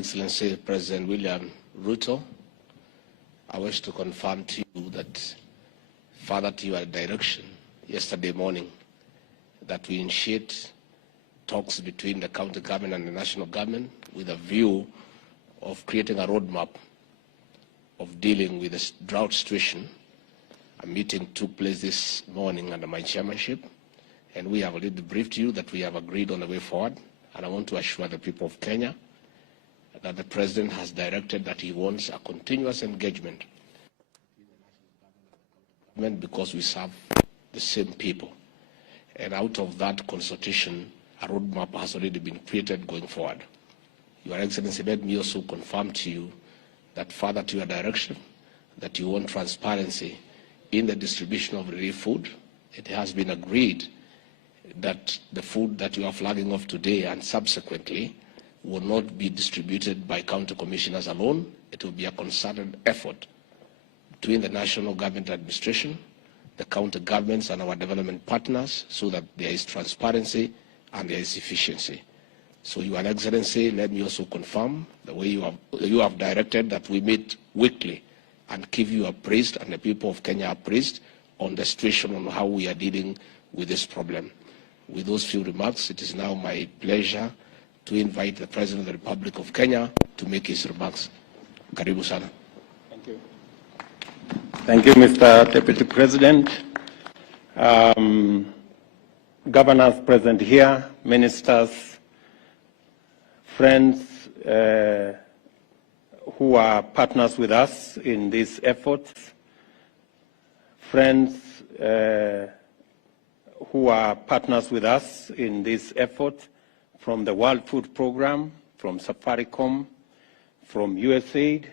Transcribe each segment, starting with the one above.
Excellency President William Ruto, I wish to confirm to you that, further to your direction yesterday morning, that we initiate talks between the county government and the national government with a view of creating a roadmap of dealing with this drought situation. A meeting took place this morning under my chairmanship, and we have already briefed you that we have agreed on the way forward. And I want to assure the people of Kenya that the President has directed that he wants a continuous engagement because we serve the same people. And out of that consultation, a roadmap has already been created going forward. Your Excellency, let me also confirm to you that, further to your direction, that you want transparency in the distribution of relief food. It has been agreed that the food that you are flagging off today and subsequently will not be distributed by county commissioners alone. It will be a concerted effort between the national government administration, the county governments and our development partners, so that there is transparency and there is efficiency. So, Your Excellency, let me also confirm the way you have directed that we meet weekly and keep you appraised and the people of Kenya appraised on the situation on how we are dealing with this problem. With those few remarks, it is now my pleasure to invite the President of the Republic of Kenya to make his remarks. Karibu sana. Thank you. Thank you, Mr. Deputy President. Governors present here, ministers, friends who are partners with us in these efforts, friends who are partners with us in this effort from the World Food Program, from Safaricom, from USAID,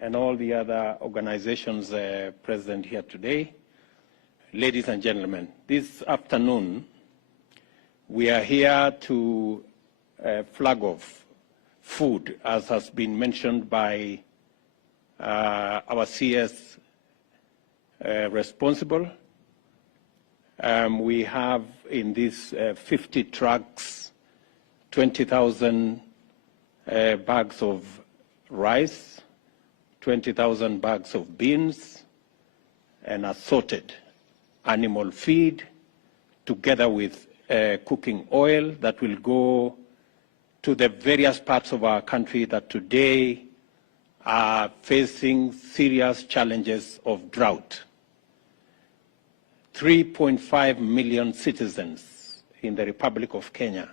and all the other organizations present here today. Ladies and gentlemen, this afternoon we are here to flag off food, as has been mentioned by our CS responsible. We have in these 50 trucks 20,000 bags of rice, 20,000 bags of beans, and assorted animal feed, together with cooking oil that will go to the various parts of our country that today are facing serious challenges of drought. 3.5 million citizens in the Republic of Kenya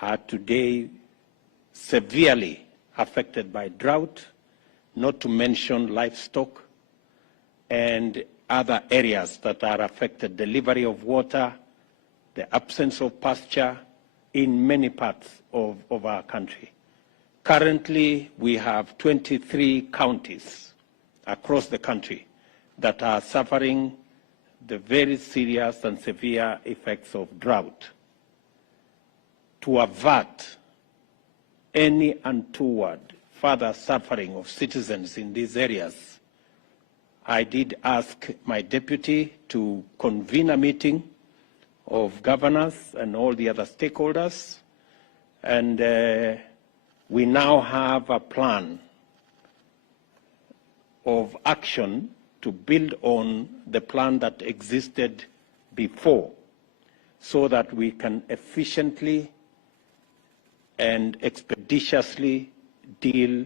are today severely affected by drought, not to mention livestock and other areas that are affected, delivery of water, the absence of pasture in many parts of our country. Currently, we have 23 counties across the country that are suffering the very serious and severe effects of drought. To avert any untoward further suffering of citizens in these areas, I did ask my deputy to convene a meeting of governors and all the other stakeholders, and we now have a plan of action to build on the plan that existed before, so that we can efficiently and expeditiously deal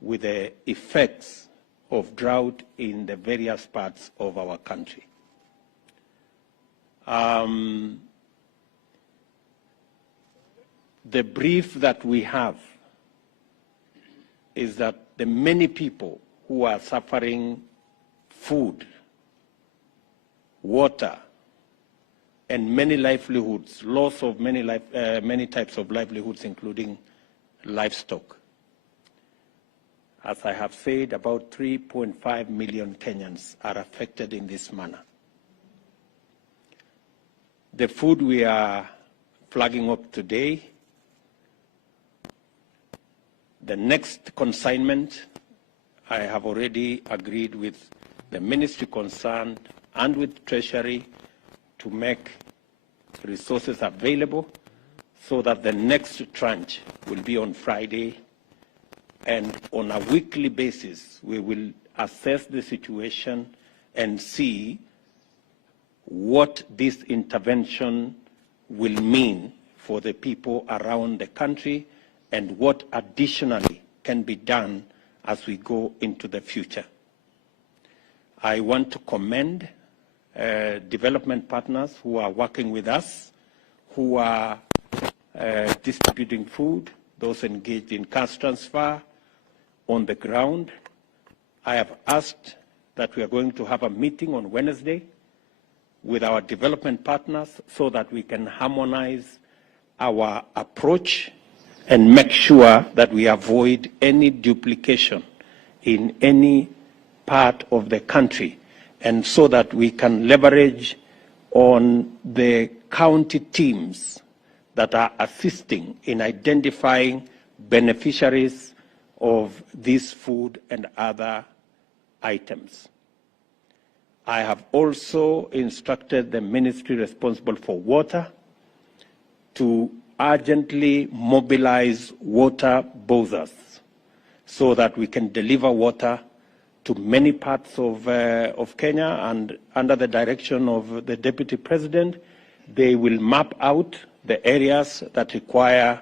with the effects of drought in the various parts of our country. The brief that we have is that the many people who are suffering food, water, and many livelihoods, loss of many types of livelihoods, including livestock. As I have said, about 3.5 million Kenyans are affected in this manner. The food we are flagging up today, the next consignment, I have already agreed with the ministry concerned and with Treasury to make resources available so that the next tranche will be on Friday, And on a weekly basis, we will assess the situation and see what this intervention will mean for the people around the country and what additionally can be done as we go into the future. I want to commend development partners who are working with us, who are distributing food, those engaged in cash transfer on the ground. I have asked that we are going to have a meeting on Wednesday with our development partners so that we can harmonize our approach and make sure that we avoid any duplication in any part of the country, and so that we can leverage on the county teams that are assisting in identifying beneficiaries of this food and other items. I have also instructed the ministry responsible for water to urgently mobilize water bowsers so that we can deliver water to many parts of Kenya, and under the direction of the Deputy President, they will map out the areas that require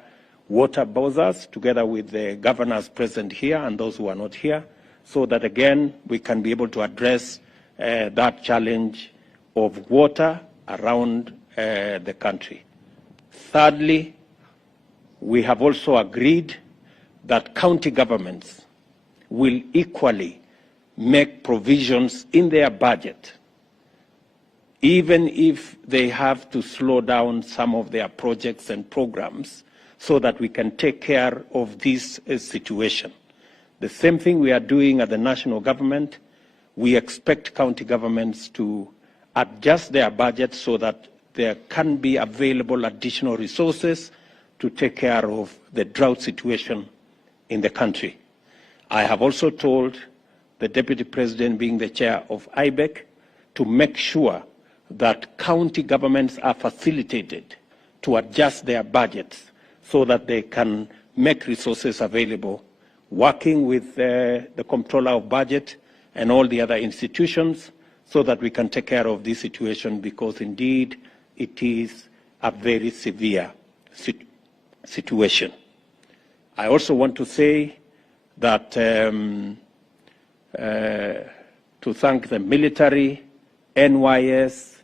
water bowsers together with the governors present here and those who are not here, so that again we can be able to address that challenge of water around the country. Thirdly, we have also agreed that county governments will equally make provisions in their budget, even if they have to slow down some of their projects and programs, so that we can take care of this situation. The same thing we are doing at the national government. We expect county governments to adjust their budgets so that there can be available additional resources to take care of the drought situation in the country. I have also told the Deputy President, being the chair of IBEC, to make sure that county governments are facilitated to adjust their budgets so that they can make resources available, working with the Comptroller of Budget and all the other institutions, so that we can take care of this situation, because indeed it is a very severe situation. I also want to say that to thank the military, NYS,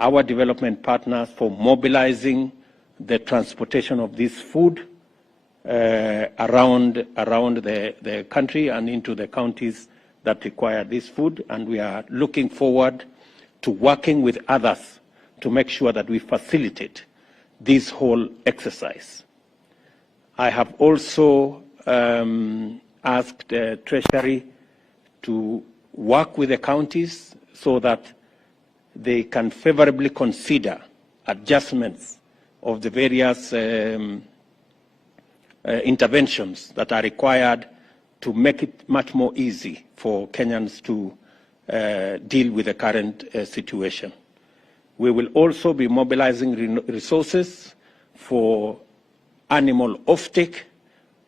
our development partners for mobilizing the transportation of this food around the country and into the counties that require this food. And we are looking forward to working with others to make sure that we facilitate this whole exercise. I have also asked the Treasury to work with the counties so that they can favorably consider adjustments of the various interventions that are required to make it much more easy for Kenyans to deal with the current situation. We will also be mobilizing resources for animal offtake,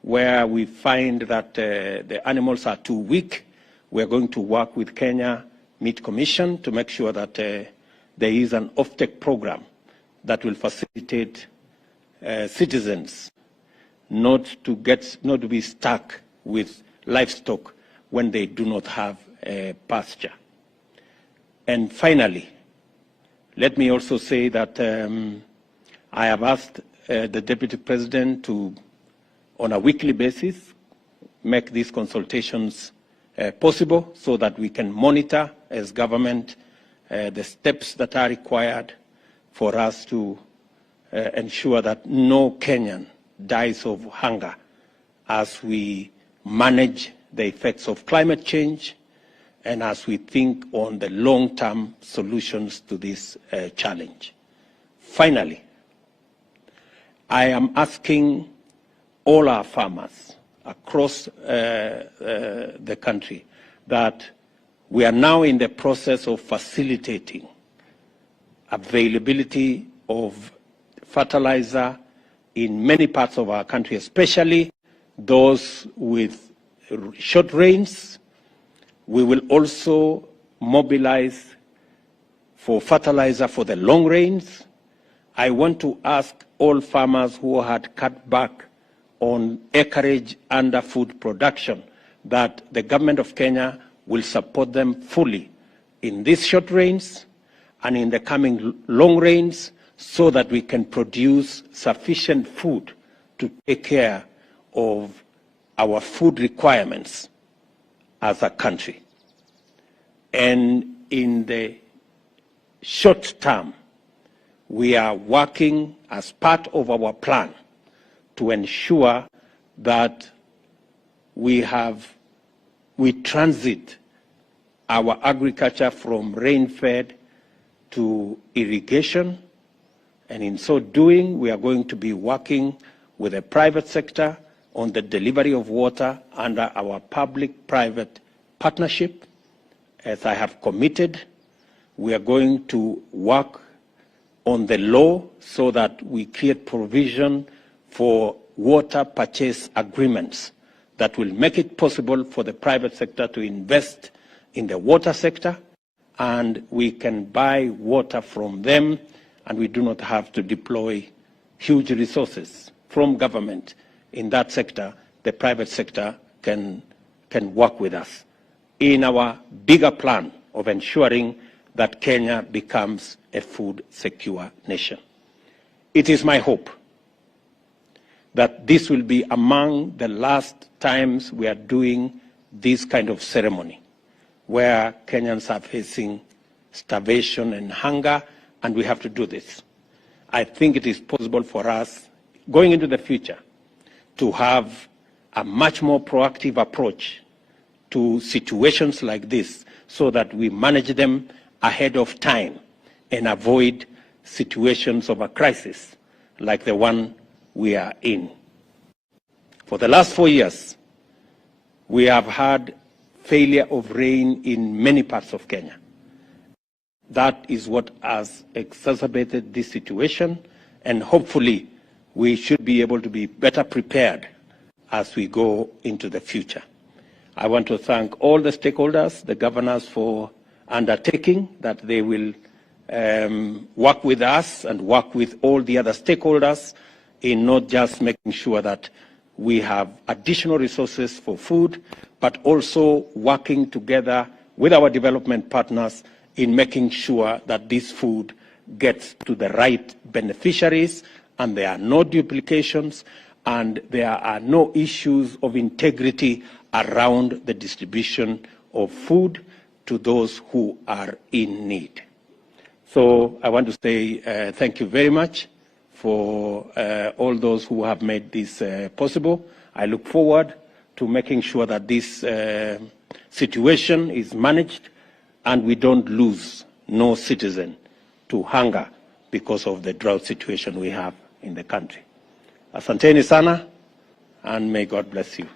where we find that the animals are too weak. We are going to work with Kenya Meat Commission to make sure that there is an offtake program that will facilitate citizens not to be stuck with livestock when they do not have pasture. And finally, let me also say that I have asked the Deputy President to, on a weekly basis, make these consultations possible so that we can monitor as government the steps that are required for us to ensure that no Kenyan dies of hunger as we manage the effects of climate change and as we think on the long-term solutions to this challenge. Finally, I am asking all our farmers across the country that we are now in the process of facilitating availability of fertilizer in many parts of our country, especially those with short rains. We will also mobilize for fertilizer for the long rains. I want to ask all farmers who had cut back on acreage under food production that the government of Kenya will support them fully in these short rains and in the coming long rains so that we can produce sufficient food to take care of our food requirements as a country. And in the short term, we are working as part of our plan to ensure that we transit our agriculture from rain-fed to irrigation. And in so doing, we are going to be working with the private sector on the delivery of water under our public-private partnership. As I have committed, we are going to work on the law so that we create provision for water purchase agreements that will make it possible for the private sector to invest in the water sector, and we can buy water from them, and we do not have to deploy huge resources from government in that sector. The private sector can work with us in our bigger plan of ensuring that Kenya becomes a food secure nation. It is my hope that this will be among the last times we are doing this kind of ceremony, where Kenyans are facing starvation and hunger, and we have to do this. I think it is possible for us, going into the future, to have a much more proactive approach to situations like this so that we manage them ahead of time and avoid situations of a crisis like the one we are in. For the last 4 years, we have had failure of rain in many parts of Kenya. That is what has exacerbated this situation, and hopefully we should be able to be better prepared as we go into the future. I want to thank all the stakeholders, the governors, for undertaking that they will work with us and work with all the other stakeholders in not just making sure that we have additional resources for food, but also working together with our development partners in making sure that this food gets to the right beneficiaries and there are no duplications and there are no issues of integrity around the distribution of food to those who are in need. So I want to say thank you very much for all those who have made this possible. I look forward to making sure that this situation is managed and we don't lose no citizen to hunger because of the drought situation we have in the country. Asanteni sana, and may God bless you.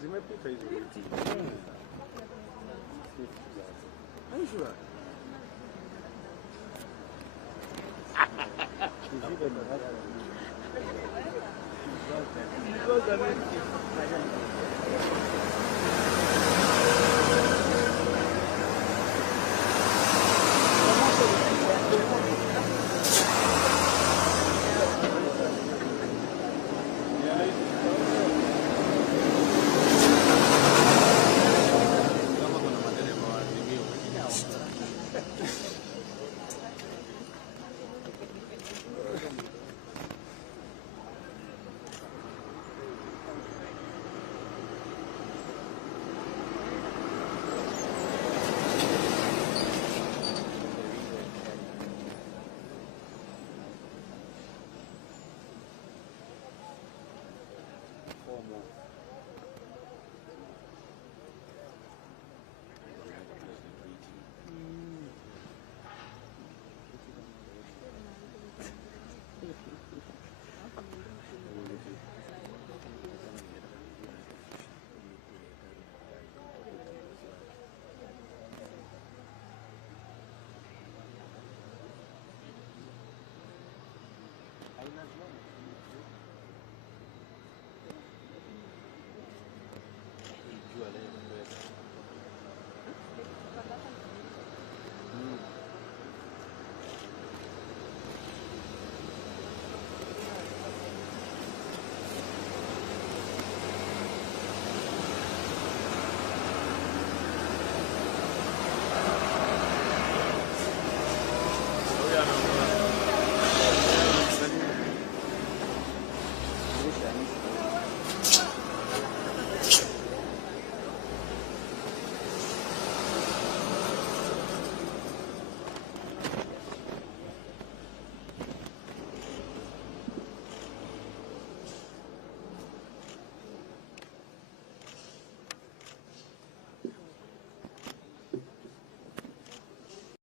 Zimepita hizo. Unajua? lazima